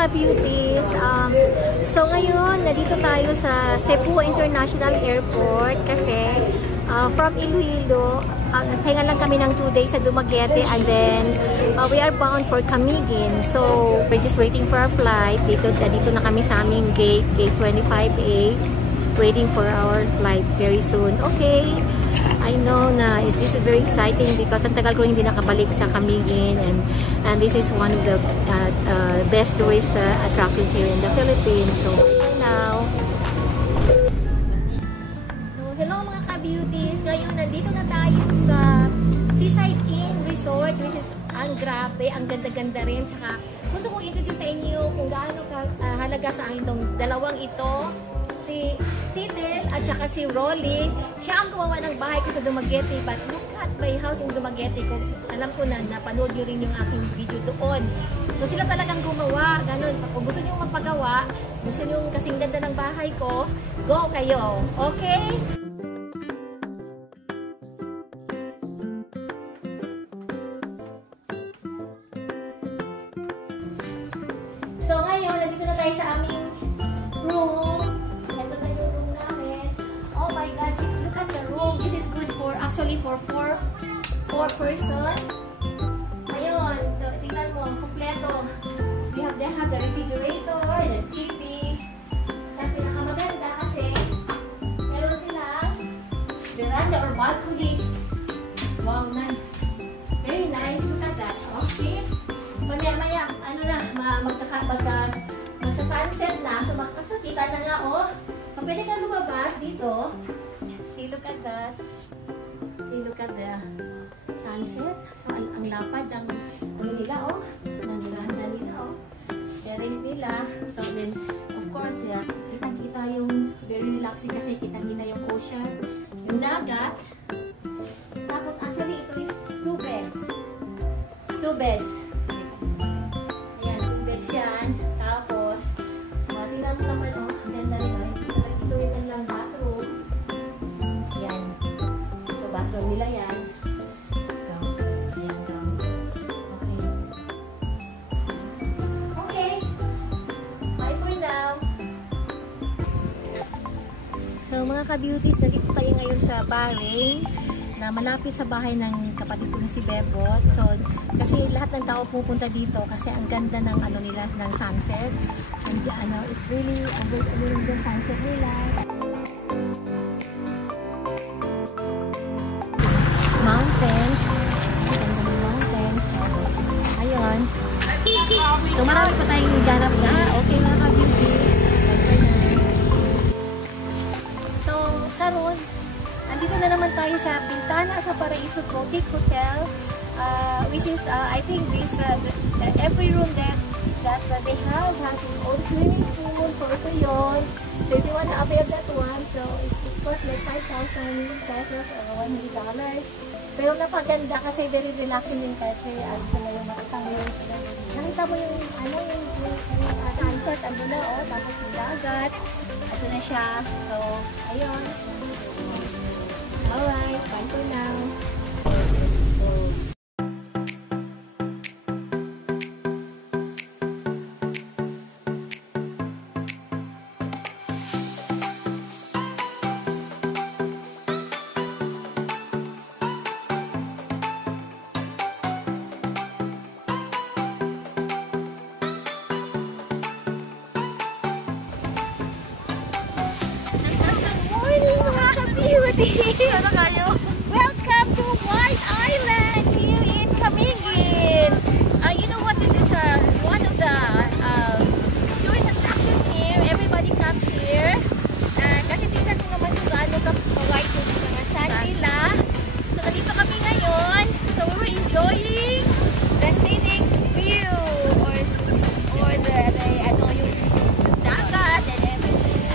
ka-beauties. So ngayon, nandito tayo sa Cebu International Airport kasi from Iloilo, hinga lang kami ng 2 days sa Dumaguete and then we are bound for Camiguin. So we're just waiting for our flight. Dito na kami sa aming gate 25A. Waiting for our flight very soon. Okay. I know na this is very exciting because ang tagal ko hindi nakabalik sa Camiguin and this is one of the best tourist attractions here in the Philippines. So now, hello mga ka-beauties. Ngayon nandito na tayo sa Seaside Inn Resort, which is ang grabe, ang ganda-ganda rin. Tsaka gusto kong introduce sa inyo kung gaano halaga sa akin itong dalawang ito. Si Tidel at saka si Rolly, siya ang gumawa ng bahay ko sa Dumaguete, but look at my house in Dumaguete. Alam ko na napanood nyo rin yung aking video doon. So sila talagang gumawa, ganun. Kung gusto nyo magpagawa, gusto nyo kasing ganda ng bahay ko, go kayo, okay? So ngayon, nandito na tayo sa aming room. Actually for 4 person. Ayun, tingnan mo, kompleto. They have the refrigerator, the TV. Tapos pinakamaganda kasi meron silang veranda or balcony. Wow, very nice. Look at that. Okay. Maya, ano na, magsa-sunset na. So makasakita na nga, oh. Pwede ka lumabas dito. See, look at that. Look at the sunset. So, ang lapad ng ano nila, oh. Ng veranda nila, oh. Terrace nila. So, then, of course, kita-kita yung very relaxing kasi kita-kita yung ocean, yung dagat. Tapos, actually, ito is 2 beds. 2 beds. Ayan, 2 beds yan. Tapos, tingnan mo naman, oh. Ganda rin, oh. Ito rin lang bathroom. Yan. Bathroom nila yan. So, ayan lang. Okay. Okay. Bye for now. So, mga ka-beauties, nandito tayo ngayon sa Bahrain na malapit sa bahay ng kapatid ko na si Bebot. So, kasi lahat ng tao pupunta dito kasi ang ganda ng ano nila, ng sunset. And it's really the sunset nila. Mountains. Mountains. Ayun. So, marami pa tayong ganap na. Okay mga ka-beauty. So, karon, andito na naman tayo sa Bintana sa Paraiso Boutique Hotel, which is, I think, this every room that they have has its own swimming pool. So, ito yun. So, if you want to avail that one, so it costs like 5,000 pesos or $100. Pero napaganda kasi very relaxing din kasi yung makita mo yung sunset, ano na, oh, tapos yung dagat, ito na siya. So, ayun. Alright, bye for now. Ano kayo? Welcome to White Island here in Camiguin. You know what? This is one of the tourist attraction here. Everybody comes here. Kasi tingnan ko naman kung gaano ka-white yung mga sand nila. So, nandito kami ngayon. So, we're enjoying the scenic view or the yung dagat and everything.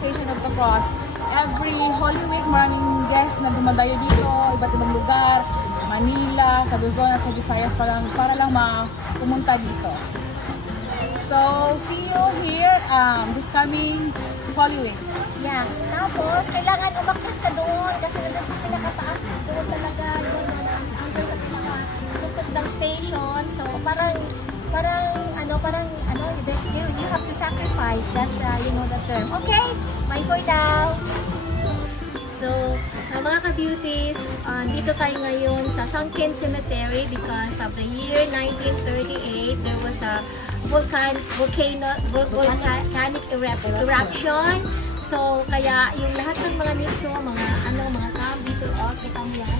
Station of the Cross. Every Holy Week, maraming guests na dumadayo dito, iba't ibang lugar, Manila, sa Luzon at sa Visayas para lang pumunta dito. So, see you here this coming Holy Week. Yeah. Tapos, kailangan umakyat ka doon kasi nandun sa pinakataas doon talaga doon hanggang sa pinaka-tutok ng station. So, parang you have to sacrifice. That's, you know the term. Okay? Bye for now. So, mga ka-beauties, dito tayo ngayon sa Sunken Cemetery because of the year 1938. There was a volcanic eruption. So, kaya yung lahat ng mga nitso, mga camp dito, kita mo yan.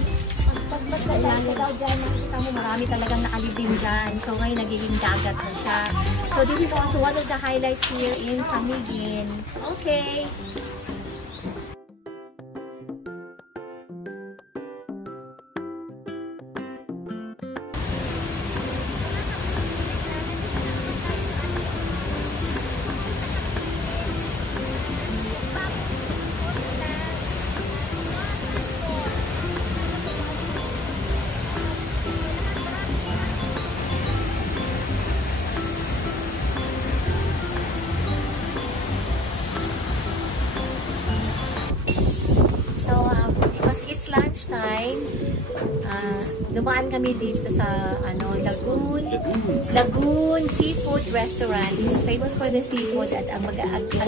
Pag magkalayo daw dyan, makikita mo marami talagang nakalibing dyan. So, ngayon nagiging dagat na siya. So, this is also one of the highlights here in Camiguin. Okay. Lunchtime, dumaan kami dito sa Lagoon Seafood Restaurant. It's famous for the seafood at ang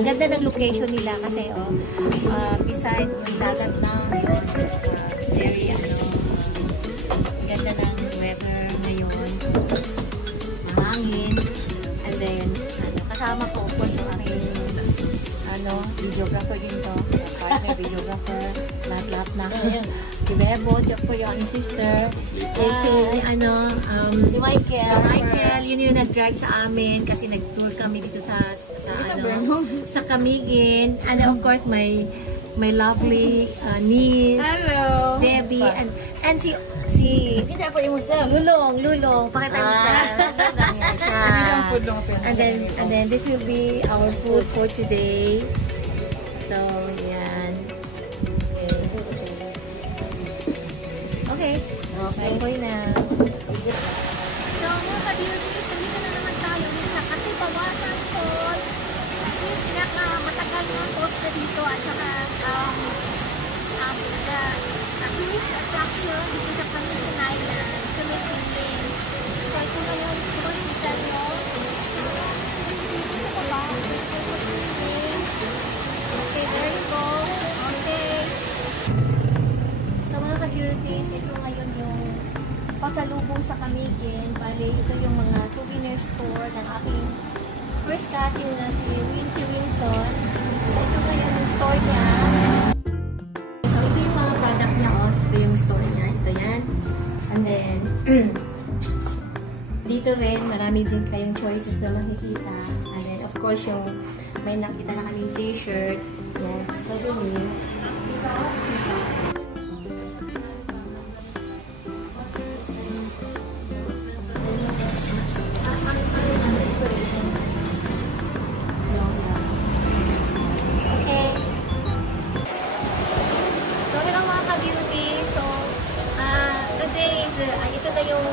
ganda ng location nila kasi beside dagat na very ganda ng weather ngayon, mahangin, and then kasama ko po yung aking videographer din to, partner videographer, lahat na. Si Bebo, Jeff ko yung aking sister. Si Michael, yun yung nag-drive sa amin kasi nag-tour kami dito sa Camiguin. And then of course, my lovely niece, hello, Debbie, and si kita po yung musa, Lulong, pakita mo siya. And then this will be our food for today. So, yan. Okay. Okay na. So, mga ka-beauties, nandito na naman tayo sa Katibawasan Falls. Yung pinakamatagal na falls na dito at saka the tourist attraction dito sa Camiguin Island, sa Camiguin. So, ito na yung makikita nyo. Okay, there you go. Okay. So, mga ka-beauties, ito ngayon yung pasalubong sa Camiguin. Bale, ito yung mga souvenir store ng aking first cousin na si Wincy Winson. Ito ngayon yung store niya. So, ito yung mga product niya. Ito yung store niya. Ito yan. And then, dito rin, marami din kayong choices na makikita. And then, of course, yung may nakita na kaming t-shirt. Yan. So, dumi. Ito na yung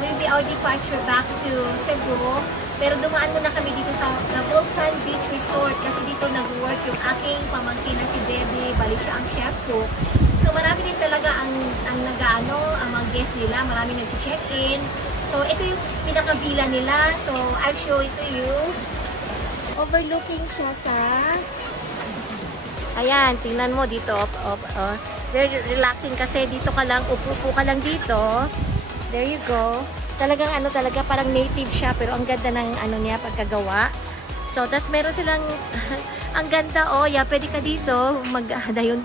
will be our departure back to Cebu. Pero dumaan muna kami dito sa Volcan Beach Resort kasi dito nag-work yung aking pamangkin na si Debbie. Bali siya ang chef ko. So marami din talaga ang mga guests nila. Marami nag-check-in. So ito yung pinaka-villa nila. So I'll show it to you. Overlooking siya sa... Ayan, tingnan mo dito. Very relaxing kasi dito ka lang, upo ka lang dito. There you go. Talagang talaga parang native siya pero ang ganda ng niya pagkagawa. So, tas meron silang ang ganda pwede ka dito magdayon.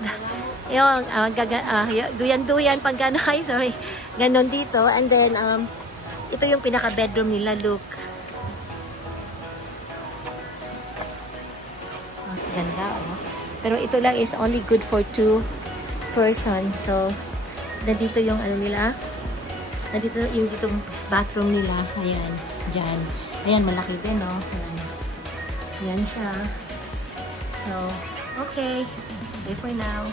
Duyan pag gano'n. Ay, sorry. Ganon dito. And then ito yung pinaka bedroom nila, look. Ganda, Pero ito lang is only good for 2 person. So, nandito yung nila. Nandito yung bathroom nila. Ayan. Diyan. Ayan, malaki din, Ayan. Ayan siya. So, okay. Okay for now.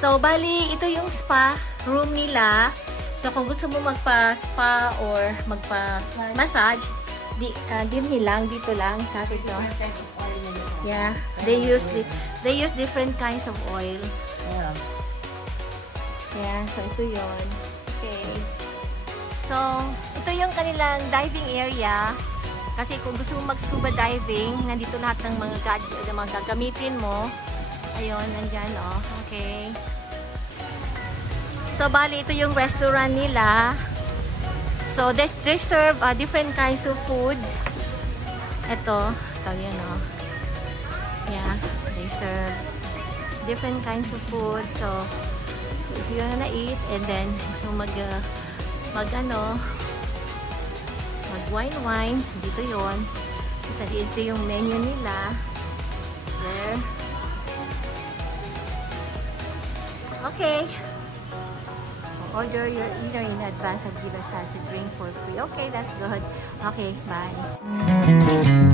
So, bali, ito yung spa room nila. So, kung gusto mo magpa-spa or magpa-massage, din lang, dito lang. Kasi ito. Yeah. They use different kinds of oil. Yeah. Yeah. So, ito yon. Okay. So, ito yung kanilang diving area. Kasi kung gusto mo mag-scuba diving, nandito lahat ng mga gagamitin mo. Ayun, nandyan, oh. Okay. So, bali, ito yung restaurant nila. So, they serve different kinds of food. Ito yun, oh. Yeah, they serve different kinds of food. So, if you wanna eat, and then, so mag wine, dito yon. So, ito yung menu nila. There. Okay. Order your in advance and give us a drink for free. Okay, that's good. Okay, bye.